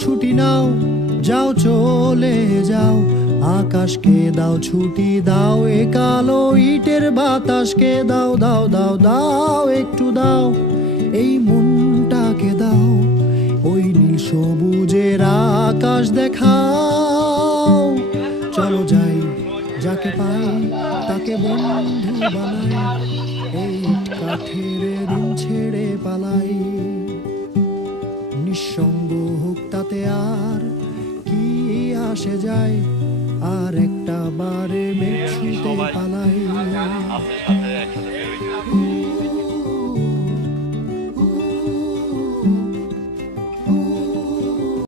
ছুটি নাও, যাও চলে যাও, আকাশকে দাও ছুটি দাও, এ কালো ইটের বাতাসকে দাও দাও দাও দাও একটু দাও, এই মনটাকে দাও, ওই নীল সবুজের আকাশ দেখাও। চলো যাই, যাকে পাই তাকে বন্ধু বানাই, এই কাঠের দিন ছেড়ে পালাই। নিঃসঙ্গ হোক তাতে আর কি আসে যায়, আর একটা বারে মেঘ ছুঁতে পালাই।